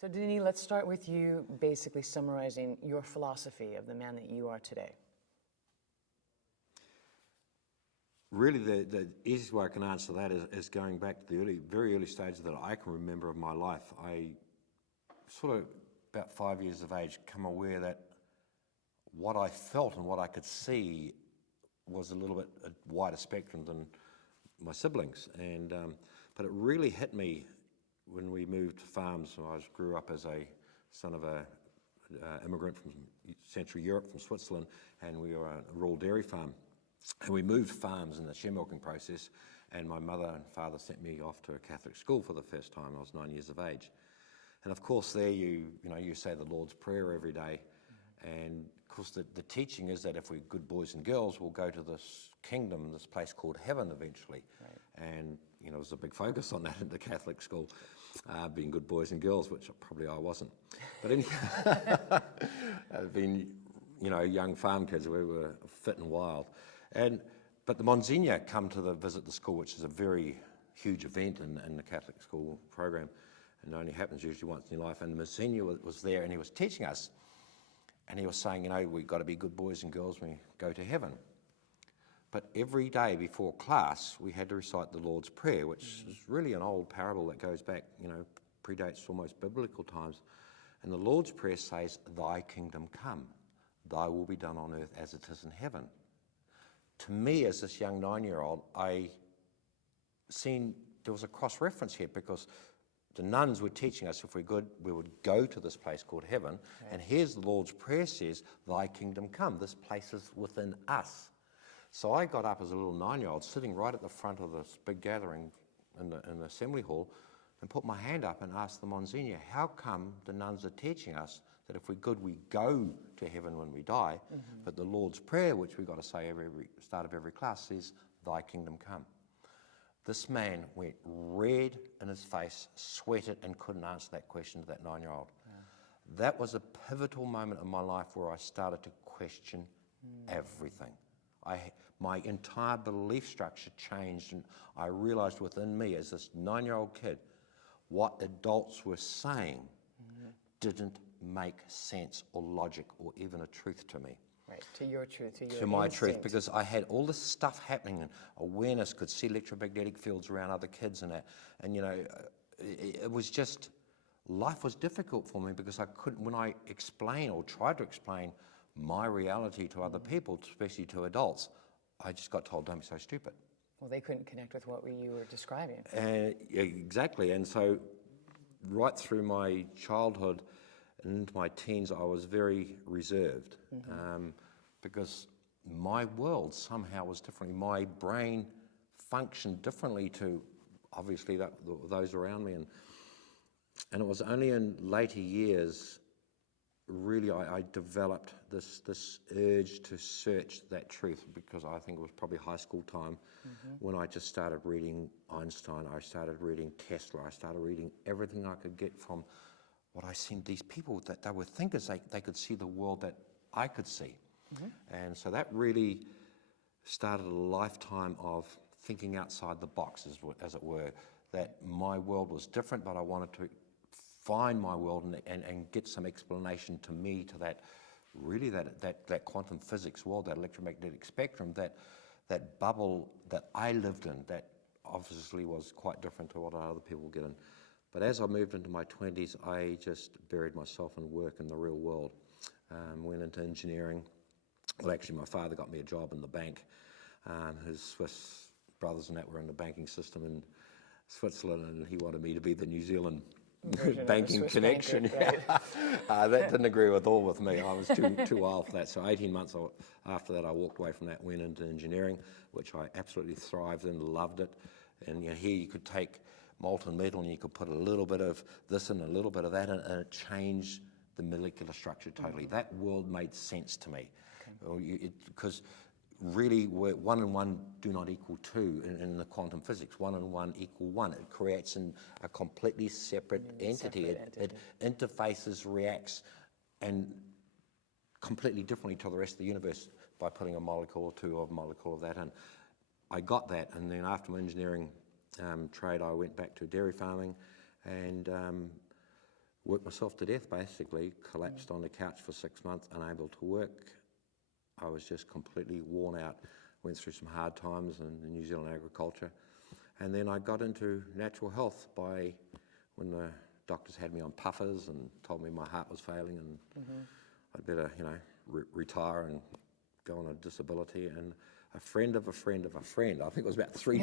So Denie, let's start with you basically summarizing your philosophy of the man that you are today. Really, the easiest way I can answer that is going back to the very early stages that I can remember of my life. I sort of, about 5 years of age, come aware that what I felt and what I could see was a little bit a wider spectrum than my siblings. But it really hit me when we moved farms. I grew up as a son of a immigrant from Central Europe, from Switzerland, and we were a rural dairy farm. And we moved farms in the share milking process, and my mother and father sent me off to a Catholic school for the first time. I was 9 years of age. And of course there you say the Lord's Prayer every day. And of course the teaching is that if we're good boys and girls, we'll go to this kingdom, this place called heaven eventually. Right. And there was a big focus on that in the Catholic school, being good boys and girls, which probably I wasn't. But anyhow, being young farm kids, we were fit and wild. But the Monsignor come to visit the school, which is a very huge event in the Catholic school program, and only happens usually once in your life. And the Monsignor was there, and he was teaching us, and he was saying, we've got to be good boys and girls when we go to heaven. But every day before class, we had to recite the Lord's Prayer, which is really an old parable that goes back, predates almost biblical times. And the Lord's Prayer says, "Thy kingdom come, thy will be done on earth as it is in heaven." To me, as this young 9-year-old, I seen there was a cross-reference here, because the nuns were teaching us if we're good, we would go to this place called heaven. Okay. And here's the Lord's Prayer says, "Thy kingdom come." This place is within us. So I got up as a little 9-year-old, sitting right at the front of this big gathering in the assembly hall, and put my hand up and asked the Monsignor, how come the nuns are teaching us that if we're good, we go to heaven when we die, but the Lord's Prayer, which we've got to say every start of every class, says, "Thy kingdom come." This man went red in his face, sweated, and couldn't answer that question to that 9-year-old. Yeah. That was a pivotal moment in my life where I started to question everything. My entire belief structure changed, and I realized within me as this 9-year-old kid, what adults were saying didn't make sense or logic or even a truth to me. Right, to your truth, to your To my instinct. truth, because I had all this stuff happening, and awareness, could see electromagnetic fields around other kids and that. And it was just, life was difficult for me because I couldn't, when I explain or tried to explain my reality to other people, especially to adults, I just got told, "Don't be so stupid." Well, they couldn't connect with what you were describing. Exactly, and so right through my childhood and into my teens, I was very reserved, because my world somehow was different. My brain functioned differently to, obviously, those around me, and it was only in later years, really, I developed this urge to search that truth, because I think it was probably high school time when I just started reading Einstein, I started reading Tesla, I started reading everything I could get from what I seen these people, that they were thinkers, they could see the world that I could see. And so that really started a lifetime of thinking outside the box, as it were, that my world was different, but I wanted to find my world and get some explanation to me, to that, really that quantum physics world, that electromagnetic spectrum, that bubble that I lived in, that obviously was quite different to what other people get in. But as I moved into my 20s, I just buried myself in work in the real world. Went into engineering. Well, actually, my father got me a job in the bank. His Swiss brothers and that were in the banking system in Switzerland, and he wanted me to be the New Zealand banking connection. Banker, right? That didn't agree with me. I was too old for that. So 18 months after that, I walked away from that, went into engineering, which I absolutely thrived in, loved it. And here you could take molten metal and you could put a little bit of this and a little bit of that, and it changed the molecular structure totally. That world made sense to me, because really, 1 and 1 do not equal 2 in the quantum physics. 1 and 1 equal 1. It creates a completely separate entity. It interfaces, reacts, and completely differently to the rest of the universe by putting a molecule or two of a molecule of that in. I got that, and then after my engineering trade, I went back to dairy farming, and worked myself to death basically, collapsed on the couch for 6 months, unable to work. I was just completely worn out, went through some hard times in New Zealand agriculture. And then I got into natural health when the doctors had me on puffers and told me my heart was failing and I'd better, retire and go on a disability. And a friend of a friend of a friend, I think it was about 3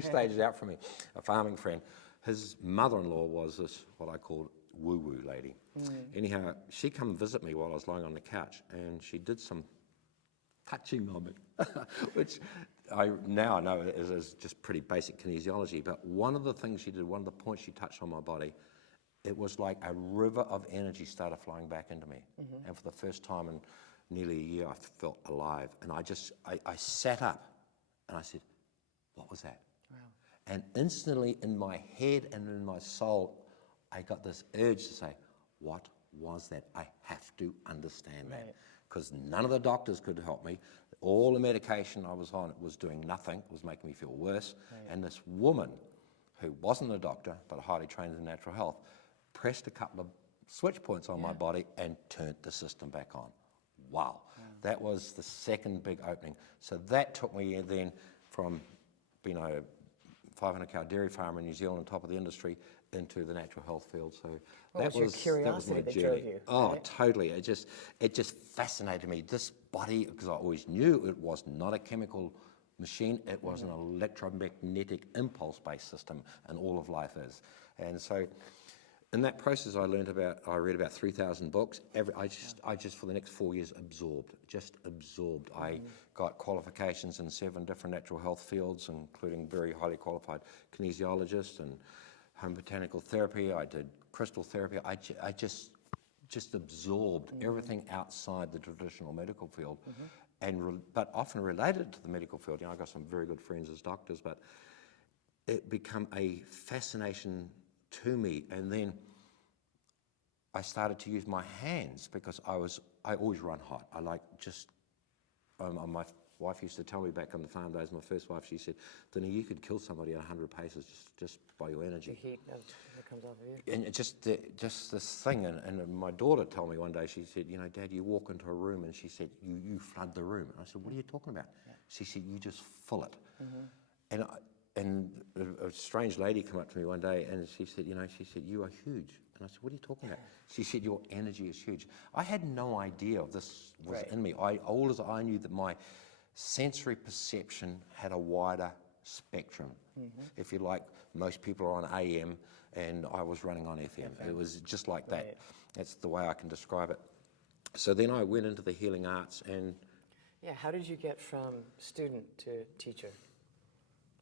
stages out from me, a farming friend, his mother-in-law was this, what I called woo-woo lady. Anyhow, she come visit me while I was lying on the couch and she did some touching on me, which I now know is just pretty basic kinesiology. But one of the things she did, one of the points she touched on my body, it was like a river of energy started flowing back into me. And for the first time in nearly a year, I felt alive. And I sat up and I said, what was that? Wow. And instantly in my head and in my soul, I got this urge to say, what was that? I have to understand that. Because none of the doctors could help me. All the medication I was on was doing nothing. It was making me feel worse. And this woman, who wasn't a doctor, but highly trained in natural health, pressed a couple of switch points on my body and turned the system back on. Wow. That was the second big opening. So that took me then from being a 500-cow dairy farmer in New Zealand, top of the industry, into the natural health field. So that was your curiosity that drove you? Oh, right? Totally. It just fascinated me. This body, because I always knew it was not a chemical machine, it was an electromagnetic impulse-based system, and all of life is. And so in that process, I read about 3,000 books. I just for the next 4 years absorbed. I got qualifications in 7 different natural health fields, including very highly qualified kinesiologists and home botanical therapy. I did crystal therapy. I just absorbed everything outside the traditional medical field, but often related to the medical field. I got some very good friends as doctors, but it became a fascination to me. And then I started to use my hands because I always run hot. I like my wife used to tell me back on the farm days, my first wife, she said, Denie, you could kill somebody at 100 paces just by your energy. The heat that comes off of you. And just this thing, and my daughter told me one day, she said, Dad, you walk into a room, and she said, you flood the room. And I said, what are you talking about? She said, you just fill it. And a strange lady came up to me one day, and she said, you are huge. And I said, what are you talking about? She said, your energy is huge. I had no idea of this was in me. All as I knew that my sensory perception had a wider spectrum. If you like, most people are on AM, and I was running on FM. It was just like that. That's the way I can describe it. So then I went into the healing arts, and how did you get from student to teacher?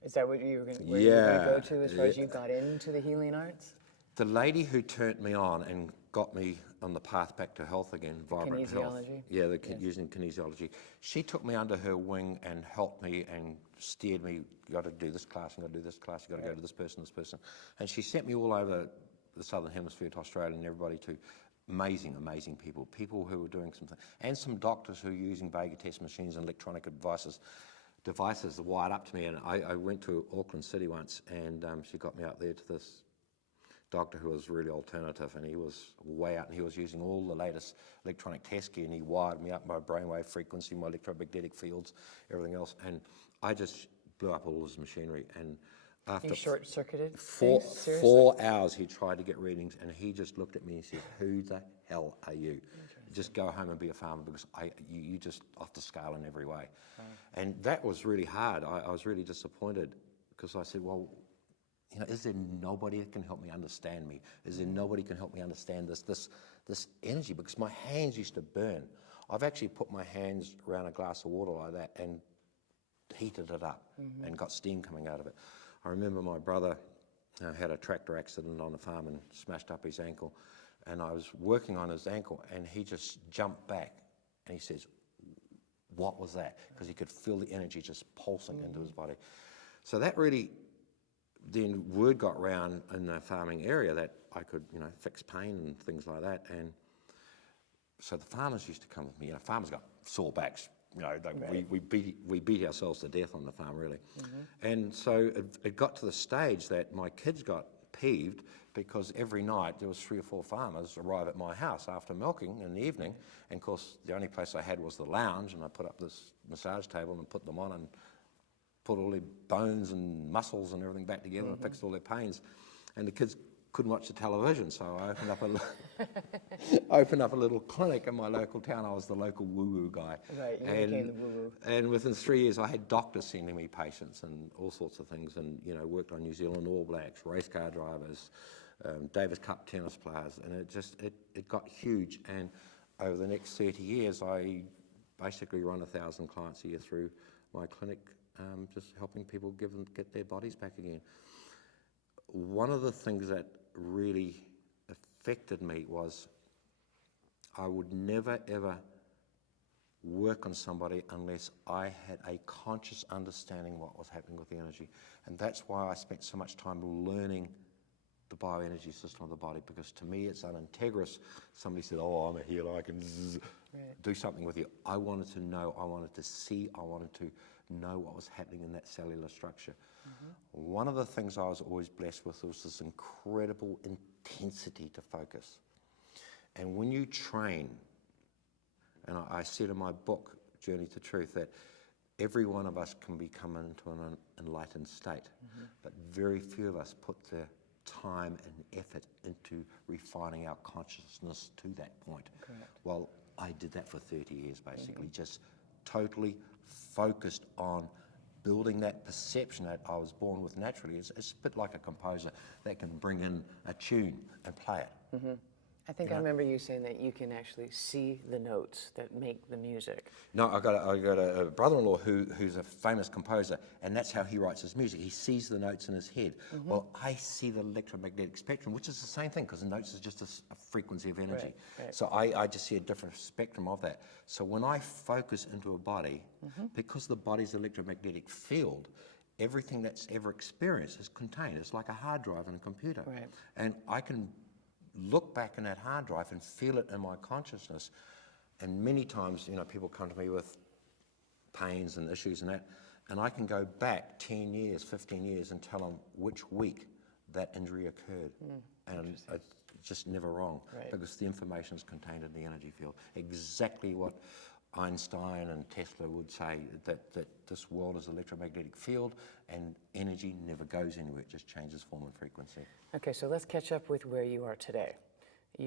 Is that what you were going to go to as far as you got into the healing arts? The lady who turned me on and got me on the path back to health again, vibrant health. Using kinesiology. She took me under her wing and helped me and steered me. You got to do this class, you got to do this class, you got to go to this person. And she sent me all over the Southern Hemisphere to Australia and everybody to amazing people who were doing something, and some doctors who were using Vega test machines and electronic devices wired up to me. And I went to Auckland City once, and she got me out there to this doctor who was really alternative, and he was way out, and he was using all the latest electronic test gear, and he wired me up my brainwave frequency, my electromagnetic fields, everything else, and I just blew up all his machinery. And after you short-circuited 4 hours, he tried to get readings, and he just looked at me and said, who the hell are you? Just go home and be a farmer, because you just off the scale in every way. And that was really hard. I was really disappointed, because I said, well, is there nobody that can help me understand me? Is there nobody can help me understand this energy? Because my hands used to burn. I've actually put my hands around a glass of water like that and heated it up and got steam coming out of it. I remember my brother had a tractor accident on the farm and smashed up his ankle. And I was working on his ankle, and he just jumped back, and he says, what was that? Because he could feel the energy just pulsing into his body. So that really... Then word got round in the farming area that I could, fix pain and things like that. And so the farmers used to come with me. Farmers got sore backs. We beat ourselves to death on the farm, really. And so it got to the stage that my kids got peeved because every night there was 3 or 4 farmers arrive at my house after milking in the evening, and of course the only place I had was the lounge, and I put up this massage table and put them on and put all their bones and muscles and everything back together and fixed all their pains, and the kids couldn't watch the television, so I opened up a little clinic in my local town. I was the local woo-woo guy. Right, you became the woo-woo. And within 3 years, I had doctors sending me patients and all sorts of things, and worked on New Zealand All Blacks, race car drivers, Davis Cup tennis players, and it got huge. And over the next 30 years, I basically run 1,000 clients a year through my clinic, just helping people get their bodies back again. One of the things that really affected me was I would never ever work on somebody unless I had a conscious understanding what was happening with the energy. And that's why I spent so much time learning the bioenergy system of the body, because to me it's unintegrous. Somebody said, oh, I'm a healer, I can do something with you. I wanted to know, I wanted to see, I wanted to know what was happening in that cellular structure. One of the things I was always blessed with was this incredible intensity to focus. And when you train, and I said in my book, Journey to Truth, that every one of us can become into an enlightened state, but very few of us put the time and effort into refining our consciousness to that point. Correct. Well, I did that for 30 years, basically, just totally focused on building that perception that I was born with naturally. It's a bit like a composer that can bring in a tune and play it. I think I remember you saying that you can actually see the notes that make the music. No, I got a brother-in-law who's a famous composer, and that's how he writes his music. He sees the notes in his head. Well, I see the electromagnetic spectrum, which is the same thing, because the notes is just a frequency of energy. Right. So I just see a different spectrum of that. So when I focus into a body, because the body's electromagnetic field, everything that's ever experienced is contained. It's like a hard drive in a computer. Right. And I can look back in that hard drive and feel it in my consciousness. And many times, people come to me with pains and issues and that, and I can go back 10 years, 15 years and tell them which week that injury occurred. And it's just never wrong, because the information is contained in the energy field. Exactly what Einstein and Tesla would say, that this world is an electromagnetic field and energy never goes anywhere, it just changes form and frequency. Okay, so let's catch up with where you are today.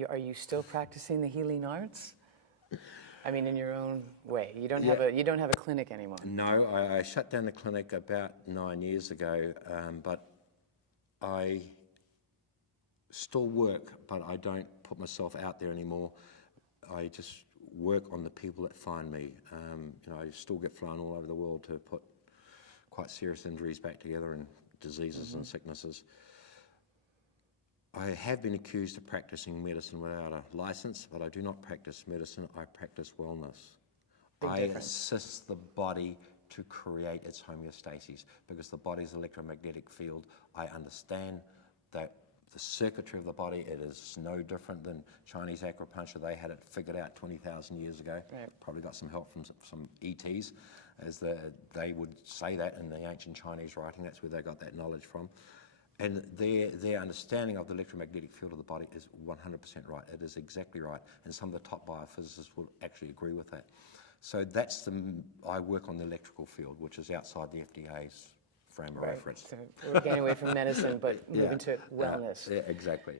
Are you still practicing the healing arts? I mean, in your own way. You don't have a clinic anymore. No, I shut down the clinic about 9 years ago, but I still work, but I don't put myself out there anymore. I just work on the people that find me. I still get flown all over the world to put quite serious injuries back together and diseases and sicknesses. I have been accused of practicing medicine without a license, but I do not practice medicine, I practice wellness. I assist the body to create its homeostasis, because the body's electromagnetic field, I understand that the circuitry of the body, it is no different than Chinese acupuncture. They had it figured out 20,000 years ago. Right. Probably got some help from some ETs, as they would say that in the ancient Chinese writing. That's where they got that knowledge from. And their understanding of the electromagnetic field of the body is 100% right. It is exactly right. And some of the top biophysicists will actually agree with that. So I work on the electrical field, which is outside the FDA's frame of reference. So we're getting away from medicine, but moving to wellness. Yeah, exactly.